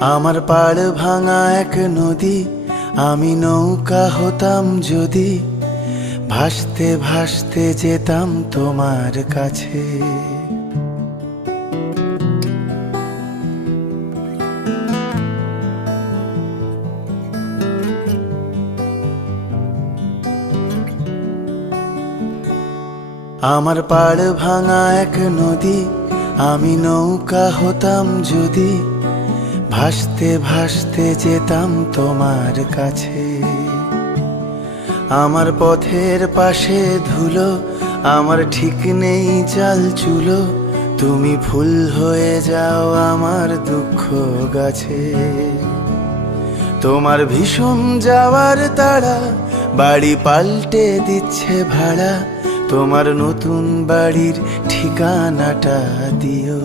আমার পাড় ভাঙা এক নদী, আমি নৌকা হতাম যদি, ভাসতে ভাসতে যেতাম তোমার কাছে। আমার পাড় ভাঙা এক নদী, আমি নৌকা হতাম যদি, ভাসতে ভাসতে যেতাম তোমার কাছে। আমার পথের পাশে ধুলো, আমার ঠিক নেই চাল চুলো, তুমি ফুল হয়ে যাও আমার দুঃখ গাছে। তোমার ভীষণ যাওয়ার তাড়া, বাড়ি পাল্টে দিচ্ছে ভাড়া, তোমার নতুন বাড়ির ঠিকানাটা দিও।